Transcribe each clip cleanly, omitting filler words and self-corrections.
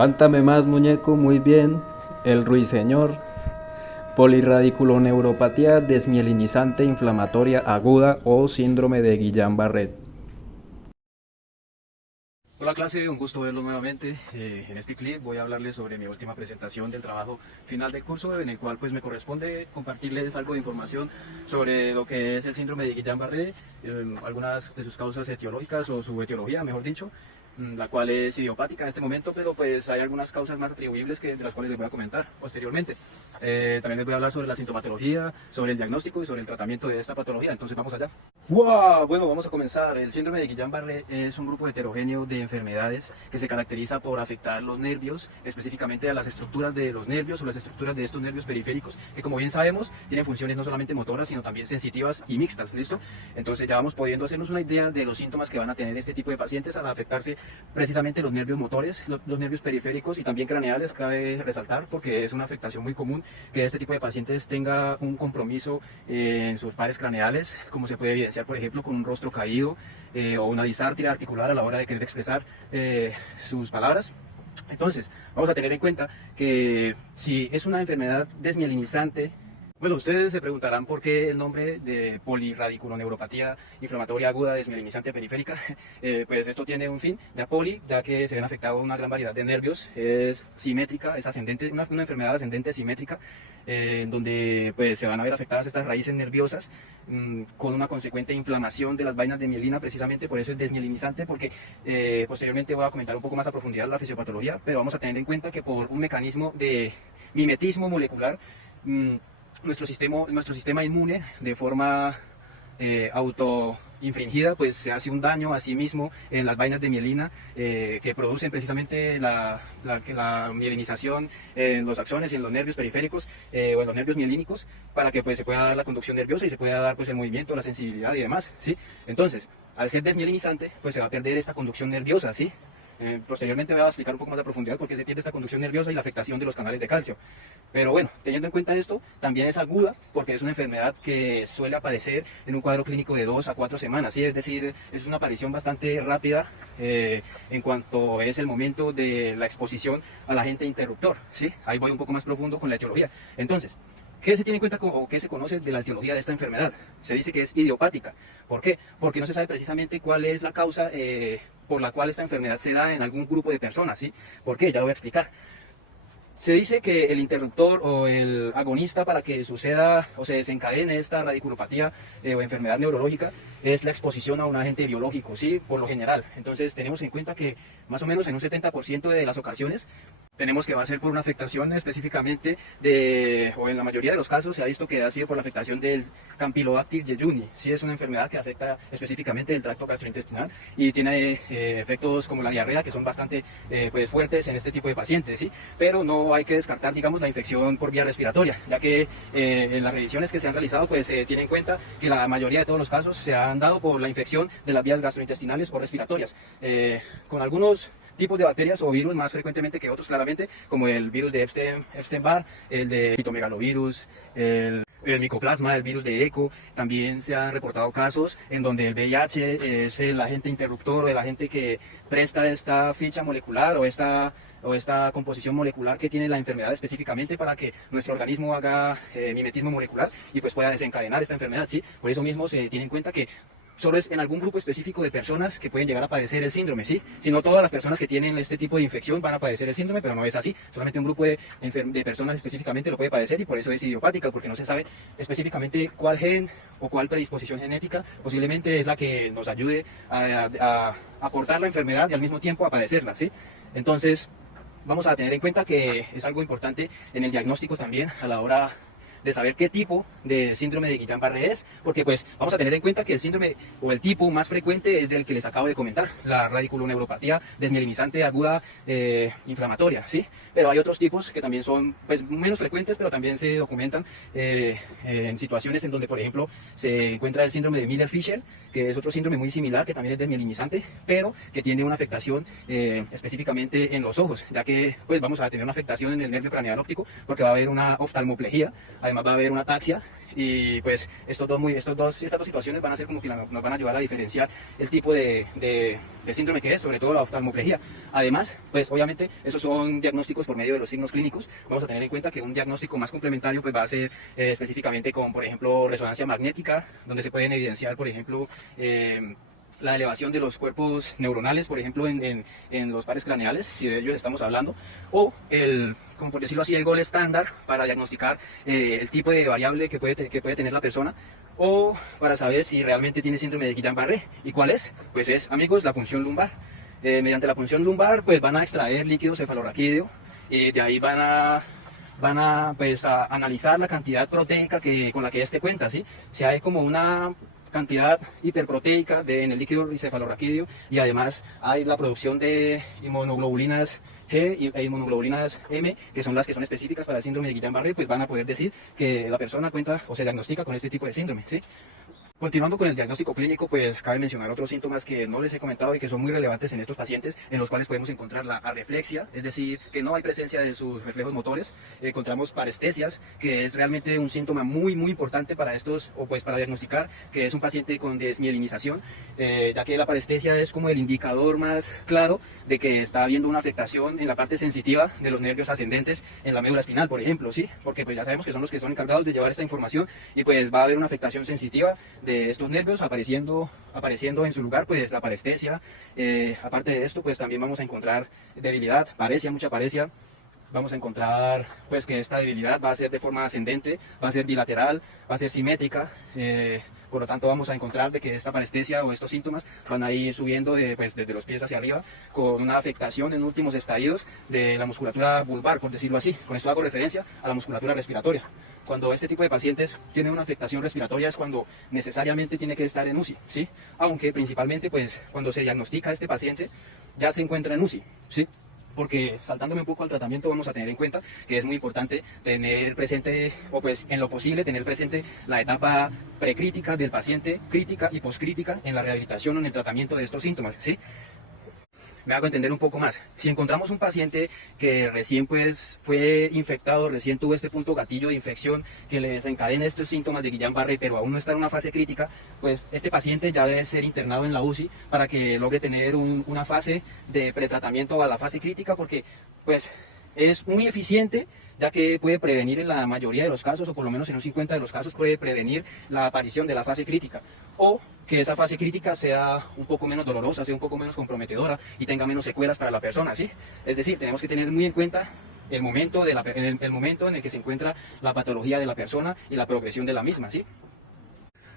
Cántame más, muñeco, muy bien. El ruiseñor. Polirradiculoneuropatía desmielinizante inflamatoria aguda o síndrome de Guillain-Barré. Hola clase, un gusto verlos nuevamente. En este clip voy a hablarles sobre mi última presentación del trabajo final del curso, en el cual pues me corresponde compartirles algo de información sobre lo que es el síndrome de Guillain-Barré, algunas de sus causas etiológicas o su etiología, mejor dicho, la cual es idiopática en este momento, pero pues hay algunas causas más atribuibles de las cuales les voy a comentar posteriormente. También les voy a hablar sobre la sintomatología, sobre el diagnóstico y sobre el tratamiento de esta patología, entonces vamos allá. ¡Wow! Bueno, vamos a comenzar. El síndrome de Guillain-Barré es un grupo heterogéneo de enfermedades que se caracteriza por afectar los nervios, específicamente a las estructuras de los nervios o las estructuras de estos nervios periféricos, que como bien sabemos, tienen funciones no solamente motoras, sino también sensitivas y mixtas, ¿listo? Entonces ya vamos pudiendo hacernos una idea de los síntomas que van a tener este tipo de pacientes al afectarse precisamente los nervios motores, los nervios periféricos y también craneales, cabe resaltar, porque es una afectación muy común que este tipo de pacientes tenga un compromiso en sus pares craneales, como se puede evidenciar por ejemplo con un rostro caído o una disartria articular a la hora de querer expresar sus palabras. Entonces, vamos a tener en cuenta que si es una enfermedad desmielinizante, bueno, ustedes se preguntarán por qué el nombre de polirradiculoneuropatía inflamatoria aguda desmielinizante periférica. Pues esto tiene un fin, ya poli, ya que se ven afectados una gran variedad de nervios, es simétrica, es ascendente, una enfermedad ascendente simétrica, en donde pues se van a ver afectadas estas raíces nerviosas con una consecuente inflamación de las vainas de mielina, precisamente por eso es desmielinizante, porque posteriormente voy a comentar un poco más a profundidad la fisiopatología, pero vamos a tener en cuenta que por un mecanismo de mimetismo molecular, nuestro sistema inmune de forma autoinfringida pues se hace un daño a sí mismo en las vainas de mielina que producen precisamente la mielinización en los axones y en los nervios periféricos o en los nervios mielínicos, para que pues se pueda dar la conducción nerviosa y se pueda dar pues el movimiento, la sensibilidad y demás, ¿sí? Entonces, al ser desmielinizante pues se va a perder esta conducción nerviosa, ¿sí? Posteriormente voy a explicar un poco más a profundidad por qué se pierde esta conducción nerviosa y la afectación de los canales de calcio. Pero bueno, teniendo en cuenta esto, también es aguda porque es una enfermedad que suele aparecer en un cuadro clínico de 2 a 4 semanas, ¿sí? Es decir, es una aparición bastante rápida en cuanto es el momento de la exposición al agente interruptor, ¿sí? Ahí voy un poco más profundo con la etiología. Entonces, ¿qué se tiene en cuenta o qué se conoce de la etiología de esta enfermedad? Se dice que es idiopática. ¿Por qué? Porque no se sabe precisamente cuál es la causa por la cual esta enfermedad se da en algún grupo de personas, ¿sí? ¿Por qué? Ya lo voy a explicar. Se dice que el interruptor o el agonista para que suceda o se desencadene esta radiculopatía o enfermedad neurológica es la exposición a un agente biológico, ¿sí? Por lo general. Entonces tenemos en cuenta que más o menos en un 70% de las ocasiones tenemos que va a ser por una afectación específicamente o en la mayoría de los casos se ha visto que ha sido por la afectación del Campylobacter jejuni. Sí, es una enfermedad que afecta específicamente el tracto gastrointestinal y tiene efectos como la diarrea que son bastante pues fuertes en este tipo de pacientes, ¿sí? Pero no hay que descartar, digamos, la infección por vía respiratoria, ya que en las revisiones que se han realizado pues se tiene en cuenta que la mayoría de todos los casos se han dado por la infección de las vías gastrointestinales o respiratorias, con algunos tipos de bacterias o virus más frecuentemente que otros claramente, como el virus de Epstein-Barr, el de citomegalovirus, el micoplasma, el virus de ECO. También se han reportado casos en donde el VIH es el agente interruptor o el agente que presta esta ficha molecular o esta composición molecular que tiene la enfermedad específicamente para que nuestro organismo haga mimetismo molecular y pues pueda desencadenar esta enfermedad, ¿sí? Por eso mismo se tiene en cuenta que solo es en algún grupo específico de personas que pueden llegar a padecer el síndrome, ¿sí? Si no todas las personas que tienen este tipo de infección van a padecer el síndrome, pero no es así. Solamente un grupo de personas específicamente lo puede padecer y por eso es idiopática, porque no se sabe específicamente cuál gen o cuál predisposición genética posiblemente es la que nos ayude a aportar la enfermedad y al mismo tiempo a padecerla, ¿sí? Entonces, vamos a tener en cuenta que es algo importante en el diagnóstico también a la hora de saber qué tipo de síndrome de Guillain-Barré es, porque pues vamos a tener en cuenta que el síndrome o el tipo más frecuente es del que les acabo de comentar, la radiculoneuropatía desmielinizante aguda inflamatoria, ¿sí? Pero hay otros tipos que también son pues menos frecuentes, pero también se documentan en situaciones en donde, por ejemplo, se encuentra el síndrome de Miller-Fisher, que es otro síndrome muy similar, que también es desmielinizante, pero que tiene una afectación específicamente en los ojos, ya que pues vamos a tener una afectación en el nervio craneal óptico, porque va a haber una oftalmoplejía además va a haber una ataxia. Y pues estas dos situaciones van a ser como que nos van a ayudar a diferenciar el tipo de síndrome que es, sobre todo la oftalmoplegia. Además, pues obviamente esos son diagnósticos por medio de los signos clínicos. Vamos a tener en cuenta que un diagnóstico más complementario pues va a ser específicamente con, por ejemplo, resonancia magnética, donde se pueden evidenciar, por ejemplo, la elevación de los cuerpos neuronales, por ejemplo, en los pares craneales, si de ellos estamos hablando, o como por decirlo así, el gol estándar para diagnosticar el tipo de variable que puede tener la persona, o para saber si realmente tiene síndrome de Guillain-Barré. ¿Y cuál es? Pues es, amigos, la punción lumbar. Mediante la punción lumbar, pues van a extraer líquido cefalorraquídeo, y de ahí van a pues a analizar la cantidad proteica con la que este cuenta, ¿sí? O sea, hay como una cantidad hiperproteica en el líquido cefalorraquídeo, y además hay la producción de inmunoglobulinas G e inmunoglobulinas M, que son las que son específicas para el síndrome de Guillain-Barré, pues van a poder decir que la persona cuenta o se diagnostica con este tipo de síndrome, ¿sí? Continuando con el diagnóstico clínico, pues cabe mencionar otros síntomas que no les he comentado y que son muy relevantes en estos pacientes, en los cuales podemos encontrar la arreflexia, es decir, que no hay presencia de sus reflejos motores. Encontramos parestesias, que es realmente un síntoma muy importante para estos, o pues para diagnosticar que es un paciente con desmielinización, ya que la parestesia es como el indicador más claro de que está habiendo una afectación en la parte sensitiva de los nervios ascendentes en la médula espinal, por ejemplo, ¿sí? Porque pues ya sabemos que son los que son encargados de llevar esta información, y pues va a haber una afectación sensitiva de estos nervios apareciendo en su lugar, pues la parestesia. Aparte de esto, pues también vamos a encontrar debilidad, paresia, mucha paresia. Vamos a encontrar pues que esta debilidad va a ser de forma ascendente, va a ser bilateral, va a ser simétrica. Por lo tanto, vamos a encontrar de que esta parestesia o estos síntomas van a ir subiendo pues, desde los pies hacia arriba, con una afectación en últimos estadios de la musculatura vulvar, por decirlo así. Con esto hago referencia a la musculatura respiratoria. Cuando este tipo de pacientes tienen una afectación respiratoria es cuando necesariamente tiene que estar en UCI, ¿sí? Aunque principalmente pues cuando se diagnostica a este paciente ya se encuentra en UCI, ¿sí? Porque saltándome un poco al tratamiento, vamos a tener en cuenta que es muy importante tener presente, o pues en lo posible tener presente la etapa precrítica del paciente, crítica y poscrítica en la rehabilitación o en el tratamiento de estos síntomas, ¿sí? Me hago entender un poco más. Si encontramos un paciente que recién pues fue infectado, recién tuvo este punto gatillo de infección que le desencadena estos síntomas de Guillain-Barré, pero aún no está en una fase crítica, pues este paciente ya debe ser internado en la UCI para que logre tener una fase de pretratamiento a la fase crítica, porque pues es muy eficiente, ya que puede prevenir en la mayoría de los casos, o por lo menos en un 50 de los casos, puede prevenir la aparición de la fase crítica, o que esa fase crítica sea un poco menos dolorosa, sea un poco menos comprometedora y tenga menos secuelas para la persona, ¿sí? Es decir, tenemos que tener muy en cuenta el momento, el momento en el que se encuentra la patología de la persona y la progresión de la misma, ¿sí?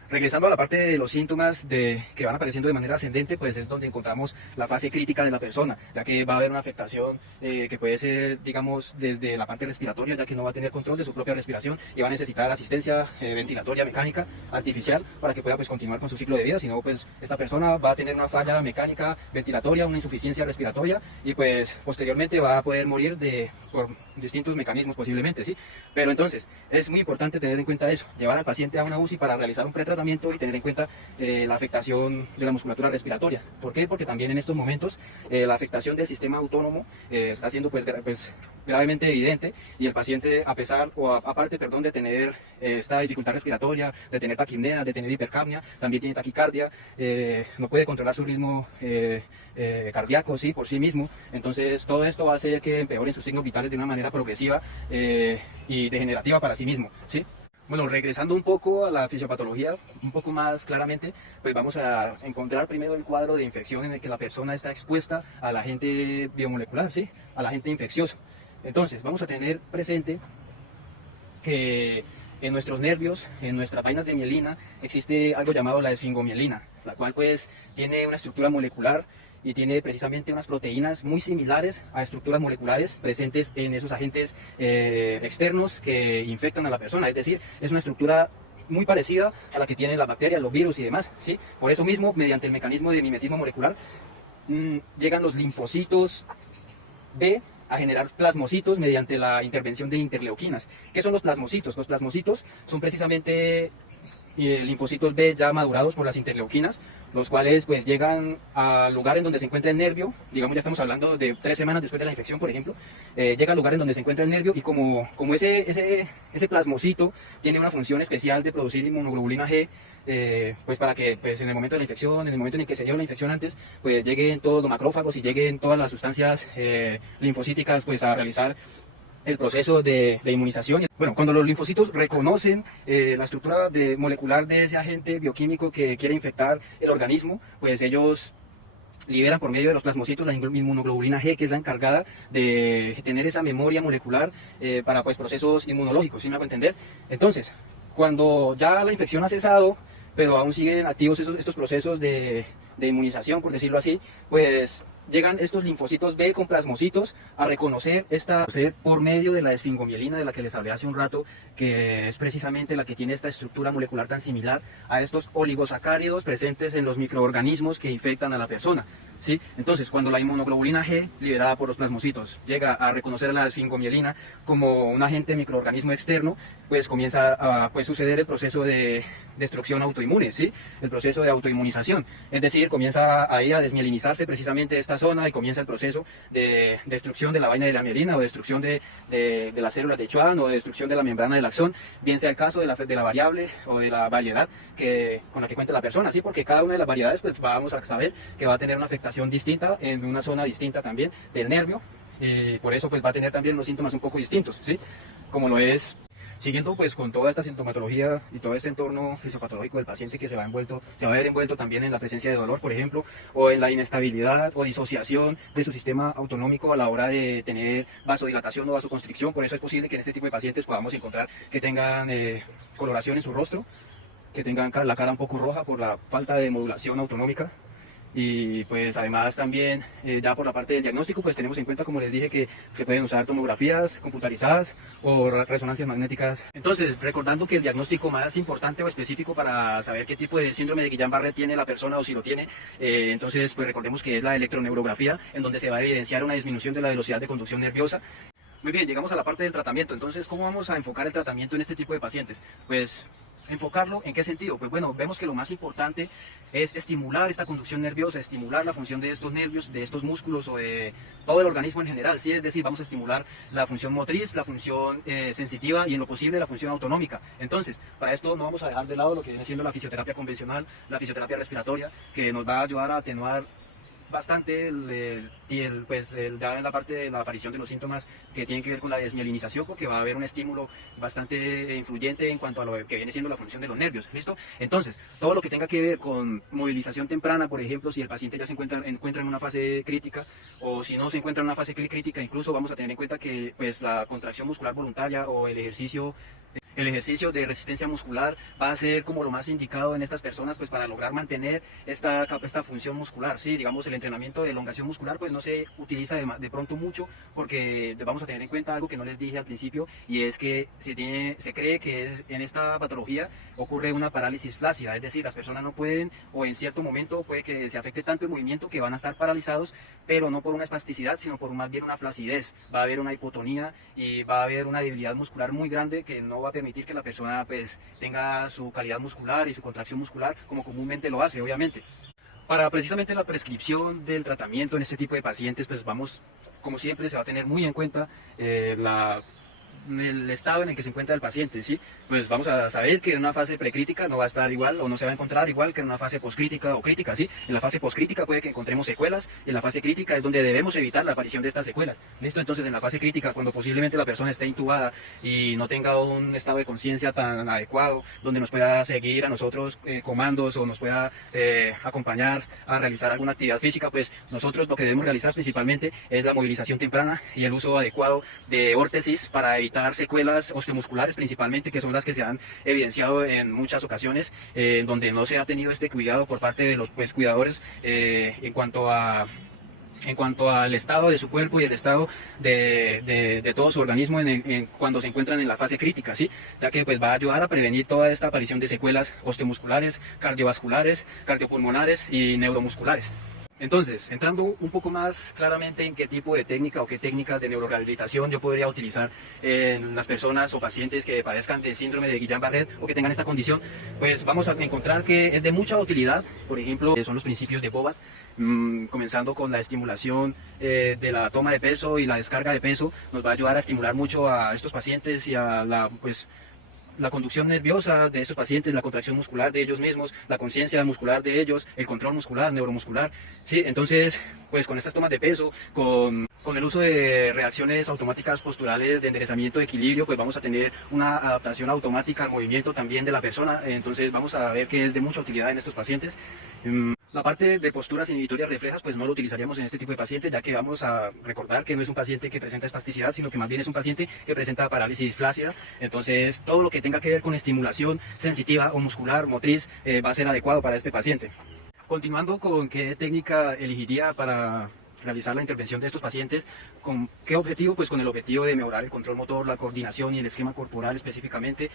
Regresando a la parte de los síntomas que van apareciendo de manera ascendente, pues es donde encontramos la fase crítica de la persona, ya que va a haber una afectación que puede ser, digamos, desde la parte respiratoria, ya que no va a tener control de su propia respiración y va a necesitar asistencia ventilatoria mecánica artificial para que pueda pues continuar con su ciclo de vida. Si no, pues esta persona va a tener una falla mecánica ventilatoria, una insuficiencia respiratoria, y pues posteriormente va a poder morir por distintos mecanismos posiblemente, ¿sí? Pero entonces es muy importante tener en cuenta eso, llevar al paciente a una UCI para realizar un pretratamiento y tener en cuenta la afectación de la musculatura respiratoria. ¿Por qué? Porque también en estos momentos la afectación del sistema autónomo está siendo pues gravemente evidente, y el paciente, aparte de tener esta dificultad respiratoria, de tener taquipnea, de tener hipercapnia, también tiene taquicardia, no puede controlar su ritmo cardíaco, ¿sí? Por sí mismo. Entonces todo esto va a hacer que empeoren sus signos vitales de una manera progresiva y degenerativa para sí mismo, ¿sí? Bueno, regresando un poco a la fisiopatología, un poco más claramente, pues vamos a encontrar primero el cuadro de infección en el que la persona está expuesta al agente biomolecular, ¿sí? Al agente infeccioso. Entonces, vamos a tener presente que en nuestros nervios, en nuestras vainas de mielina, existe algo llamado la esfingomielina, la cual pues tiene una estructura molecular y tiene precisamente unas proteínas muy similares a estructuras moleculares presentes en esos agentes externos que infectan a la persona. Es decir, es una estructura muy parecida a la que tienen las bacterias, los virus y demás, ¿sí? Por eso mismo, mediante el mecanismo de mimetismo molecular, llegan los linfocitos B a generar plasmocitos mediante la intervención de interleuquinas. ¿Qué son los plasmocitos? Los plasmocitos son precisamente linfocitos B ya madurados por las interleuquinas, los cuales pues llegan al lugar en donde se encuentra el nervio. Digamos, ya estamos hablando de 3 semanas después de la infección, por ejemplo. Llega al lugar en donde se encuentra el nervio, y como ese plasmocito tiene una función especial de producir inmunoglobulina G, pues para que pues en el momento de la infección, en el momento en el que se dio la infección antes, pues lleguen todos los macrófagos y lleguen todas las sustancias linfocíticas pues a realizar el proceso de inmunización. Bueno, cuando los linfocitos reconocen la estructura molecular de ese agente bioquímico que quiere infectar el organismo, pues ellos liberan por medio de los plasmocitos la inmunoglobulina G, que es la encargada de tener esa memoria molecular para pues procesos inmunológicos, ¿sí me hago entender? Entonces, cuando ya la infección ha cesado, pero aún siguen activos estos procesos de inmunización, por decirlo así, pues llegan estos linfocitos B con plasmocitos a reconocer por medio de la esfingomielina de la que les hablé hace un rato, que es precisamente la que tiene esta estructura molecular tan similar a estos oligosacáridos presentes en los microorganismos que infectan a la persona, ¿sí? Entonces, cuando la inmunoglobulina G, liberada por los plasmocitos, llega a reconocer a la esfingomielina como un agente microorganismo externo, pues comienza a suceder el proceso de destrucción autoinmune, ¿sí? El proceso de autoinmunización, es decir, comienza ahí a desmielinizarse precisamente esta zona, y comienza el proceso de destrucción de la vaina de la mielina, o destrucción de las células de Schwann, o de destrucción de la membrana del axón, bien sea el caso de la variable o de la variedad con la que cuenta la persona, ¿sí? Porque cada una de las variedades pues vamos a saber que va a tener una afectación distinta en una zona distinta también del nervio, y por eso pues va a tener también unos síntomas un poco distintos, ¿sí? Como lo es. Siguiendo pues con toda esta sintomatología y todo este entorno fisiopatológico del paciente, que se va a ver envuelto también en la presencia de dolor, por ejemplo, o en la inestabilidad o disociación de su sistema autonómico a la hora de tener vasodilatación o vasoconstricción. Por eso es posible que en este tipo de pacientes podamos encontrar que tengan coloración en su rostro, que tengan la cara un poco roja por la falta de modulación autonómica. Y pues además también ya por la parte del diagnóstico pues tenemos en cuenta, como les dije, que se pueden usar tomografías computarizadas o resonancias magnéticas. Entonces, recordando que el diagnóstico más importante o específico para saber qué tipo de síndrome de Guillain-Barré tiene la persona, o si lo tiene, entonces pues recordemos que es la electroneurografía, en donde se va a evidenciar una disminución de la velocidad de conducción nerviosa. Muy bien, llegamos a la parte del tratamiento. Entonces, ¿cómo vamos a enfocar el tratamiento en este tipo de pacientes? Pues enfocarlo, ¿en qué sentido? Pues bueno, vemos que lo más importante es estimular esta conducción nerviosa, estimular la función de estos nervios, de estos músculos, o de todo el organismo en general, ¿sí? Es decir, vamos a estimular la función motriz, la función sensitiva, y en lo posible la función autonómica. Entonces, para esto no vamos a dejar de lado lo que viene siendo la fisioterapia convencional, la fisioterapia respiratoria, que nos va a ayudar a atenuar bastante ya en la parte de la aparición de los síntomas que tienen que ver con la desmielinización, porque va a haber un estímulo bastante influyente en cuanto a lo que viene siendo la función de los nervios, ¿listo? Entonces, todo lo que tenga que ver con movilización temprana, por ejemplo, si el paciente ya se encuentra en una fase crítica, o si no se encuentra en una fase crítica, incluso vamos a tener en cuenta que pues la contracción muscular voluntaria o el ejercicio de resistencia muscular va a ser como lo más indicado en estas personas, pues para lograr mantener esta función muscular, ¿sí? Digamos, el entrenamiento de elongación muscular pues no se utiliza de pronto mucho, porque vamos a tener en cuenta algo que no les dije al principio, y es que se cree que en esta patología ocurre una parálisis flácida, es decir, las personas no pueden, o en cierto momento puede que se afecte tanto el movimiento que van a estar paralizados, pero no por una espasticidad, sino por más bien una flacidez. Va a haber una hipotonía y va a haber una debilidad muscular muy grande, que no va a permitir que la persona pues tenga su calidad muscular y su contracción muscular como comúnmente lo hace, obviamente. Para precisamente la prescripción del tratamiento en este tipo de pacientes, pues como siempre, se va a tener muy en cuenta el estado en el que se encuentra el paciente, ¿sí? Pues vamos a saber que en una fase precrítica no va a estar igual, o no se va a encontrar igual que en una fase poscrítica o crítica, ¿sí? En la fase poscrítica puede que encontremos secuelas, y en la fase crítica es donde debemos evitar la aparición de estas secuelas, ¿listo? Entonces, en la fase crítica, cuando posiblemente la persona esté intubada y no tenga un estado de conciencia tan adecuado, donde nos pueda seguir a nosotros comandos, o nos pueda acompañar a realizar alguna actividad física, pues nosotros lo que debemos realizar principalmente es la movilización temprana y el uso adecuado de órtesis para evitar secuelas osteomusculares principalmente, que son las que se han evidenciado en muchas ocasiones, donde no se ha tenido este cuidado por parte de los cuidadores en cuanto al estado de su cuerpo y el estado de todo su organismo cuando se encuentran en la fase crítica, ¿sí? Ya que pues va a ayudar a prevenir toda esta aparición de secuelas osteomusculares, cardiovasculares, cardiopulmonares y neuromusculares. Entonces, entrando un poco más claramente en qué tipo de técnica o qué técnicas de neurorehabilitación yo podría utilizar en las personas o pacientes que padezcan de síndrome de Guillain-Barré o que tengan esta condición, pues vamos a encontrar que es de mucha utilidad. Por ejemplo, son los principios de Bobat, comenzando con la estimulación de la toma de peso y la descarga de peso. Nos va a ayudar a estimular mucho a estos pacientes y a la conducción nerviosa de estos pacientes, la contracción muscular de ellos mismos, la conciencia muscular de ellos, el control muscular, neuromuscular, ¿sí? Entonces, pues con estas tomas de peso, con el uso de reacciones automáticas posturales de enderezamiento, de equilibrio, pues vamos a tener una adaptación automática al movimiento también de la persona. Entonces vamos a ver que es de mucha utilidad en estos pacientes. La parte de posturas inhibitorias reflejas pues no lo utilizaríamos en este tipo de pacientes, ya que vamos a recordar que no es un paciente que presenta espasticidad, sino que más bien es un paciente que presenta parálisis flácida. Entonces todo lo que tenga que ver con estimulación sensitiva o muscular, motriz, va a ser adecuado para este paciente. Continuando con qué técnica elegiría para realizar la intervención de estos pacientes, ¿con qué objetivo? Pues con el objetivo de mejorar el control motor, la coordinación y el esquema corporal específicamente,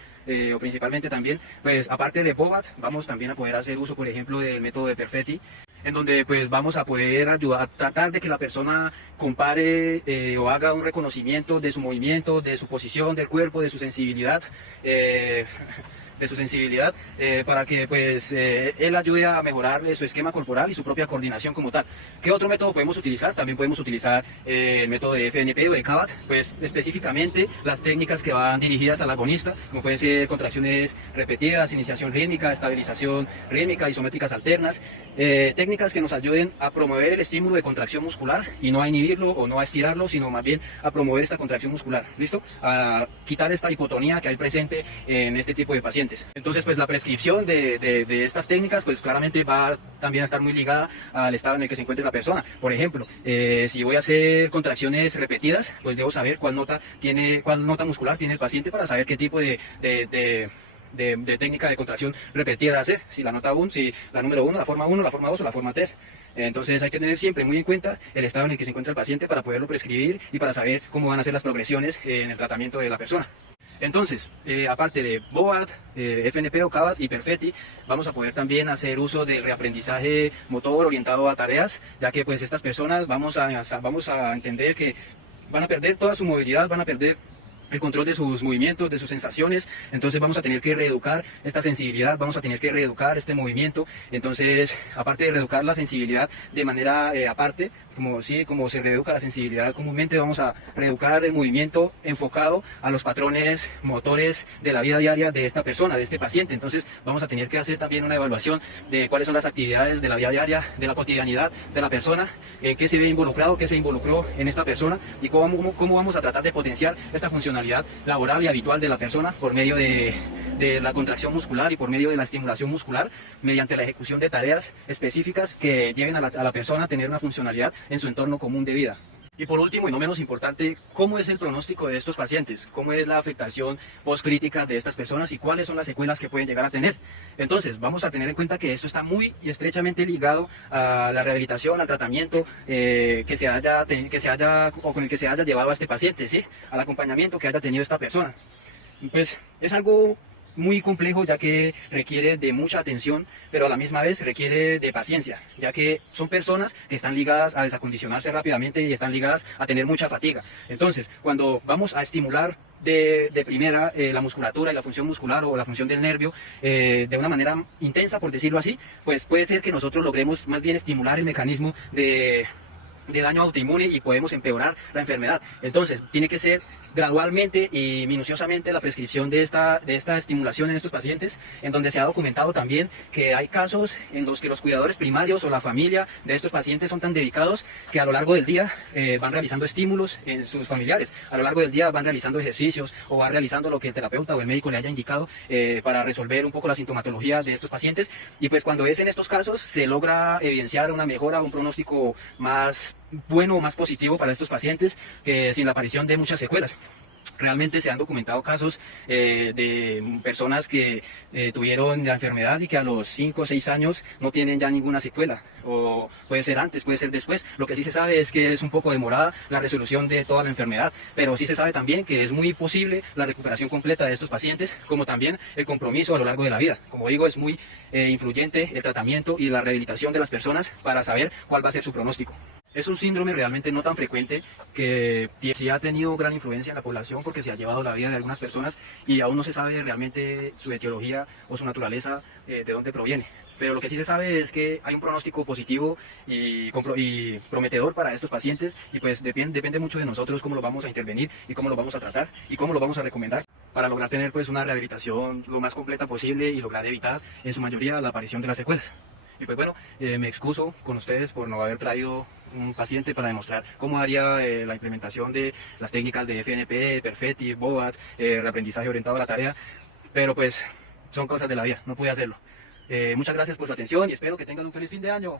o principalmente también, pues aparte de Bobat, vamos también a poder hacer uso, por ejemplo, del método de Perfetti, en donde pues vamos a poder ayudar a tratar de que la persona compare o haga un reconocimiento de su movimiento, de su posición del cuerpo, de su sensibilidad, para que pues él ayude a mejorar su esquema corporal y su propia coordinación como tal. ¿Qué otro método podemos utilizar? También podemos utilizar el método de FNP o de CABAT, pues específicamente las técnicas que van dirigidas al agonista, como pueden ser contracciones repetidas, iniciación rítmica, estabilización rítmica, isométricas alternas, técnicas que nos ayuden a promover el estímulo de contracción muscular y no a inhibirlo o no a estirarlo, sino más bien a promover esta contracción muscular, ¿listo? A quitar esta hipotonía que hay presente en este tipo de pacientes. Entonces, pues la prescripción de estas técnicas, pues claramente va también a estar muy ligada al estado en el que se encuentre la persona. Por ejemplo, si voy a hacer contracciones repetidas, pues debo saber cuál nota muscular tiene el paciente para saber qué tipo de técnica de contracción repetida hacer, si la nota 1, si la número 1, la forma 1, la forma 2 o la forma 3. Entonces hay que tener siempre muy en cuenta el estado en el que se encuentra el paciente para poderlo prescribir y para saber cómo van a ser las progresiones en el tratamiento de la persona. Entonces, aparte de Bobat, FNP o CABAT y Perfetti, vamos a poder también hacer uso del reaprendizaje motor orientado a tareas, ya que pues estas personas vamos a entender que van a perder toda su movilidad, van a perder el control de sus movimientos, de sus sensaciones. Entonces vamos a tener que reeducar esta sensibilidad, vamos a tener que reeducar este movimiento. Entonces, aparte de reeducar la sensibilidad de manera aparte, como se reeduca la sensibilidad comúnmente, vamos a reeducar el movimiento enfocado a los patrones motores de la vida diaria de esta persona, de este paciente. Entonces vamos a tener que hacer también una evaluación de cuáles son las actividades de la vida diaria, de la cotidianidad de la persona, en qué se ve involucrado, qué se involucró en esta persona y cómo vamos a tratar de potenciar esta funcionalidad laboral y habitual de la persona por medio de la contracción muscular y por medio de la estimulación muscular mediante la ejecución de tareas específicas que lleven a la persona a tener una funcionalidad en su entorno común de vida. Y por último, y no menos importante, ¿cómo es el pronóstico de estos pacientes? ¿Cómo es la afectación postcrítica de estas personas y cuáles son las secuelas que pueden llegar a tener? Entonces, vamos a tener en cuenta que esto está muy y estrechamente ligado a la rehabilitación, al tratamiento con el que se haya llevado a este paciente, ¿sí? Al acompañamiento que haya tenido esta persona. Pues es algo muy complejo, ya que requiere de mucha atención, pero a la misma vez requiere de paciencia, ya que son personas que están ligadas a desacondicionarse rápidamente y están ligadas a tener mucha fatiga. Entonces, cuando vamos a estimular de primera la musculatura y la función muscular o la función del nervio de una manera intensa, por decirlo así, pues puede ser que nosotros logremos más bien estimular el mecanismo de daño autoinmune y podemos empeorar la enfermedad. Entonces tiene que ser gradualmente y minuciosamente la prescripción de esta estimulación en estos pacientes, en donde se ha documentado también que hay casos en los que los cuidadores primarios o la familia de estos pacientes son tan dedicados que a lo largo del día van realizando estímulos en sus familiares, a lo largo del día van realizando ejercicios o van realizando lo que el terapeuta o el médico le haya indicado para resolver un poco la sintomatología de estos pacientes. Y pues cuando es en estos casos se logra evidenciar una mejora, un pronóstico más bueno o más positivo para estos pacientes, que sin la aparición de muchas secuelas. Realmente se han documentado casos de personas que tuvieron la enfermedad y que a los 5 o 6 años no tienen ya ninguna secuela, o puede ser antes, puede ser después. Lo que sí se sabe es que es un poco demorada la resolución de toda la enfermedad, pero sí se sabe también que es muy posible la recuperación completa de estos pacientes, como también el compromiso a lo largo de la vida. Como digo, es muy influyente el tratamiento y la rehabilitación de las personas para saber cuál va a ser su pronóstico. Es un síndrome realmente no tan frecuente, que sí ha tenido gran influencia en la población porque se ha llevado la vida de algunas personas y aún no se sabe realmente su etiología o su naturaleza, de dónde proviene. Pero lo que sí se sabe es que hay un pronóstico positivo y prometedor para estos pacientes, y pues depende mucho de nosotros cómo lo vamos a intervenir y cómo lo vamos a tratar y cómo lo vamos a recomendar para lograr tener pues una rehabilitación lo más completa posible y lograr evitar en su mayoría la aparición de las secuelas. Y pues bueno, me excuso con ustedes por no haber traído un paciente para demostrar cómo haría la implementación de las técnicas de FNP, Perfetti, BOAT, reaprendizaje orientado a la tarea, pero pues son cosas de la vida, no pude hacerlo. Muchas gracias por su atención y espero que tengan un feliz fin de año.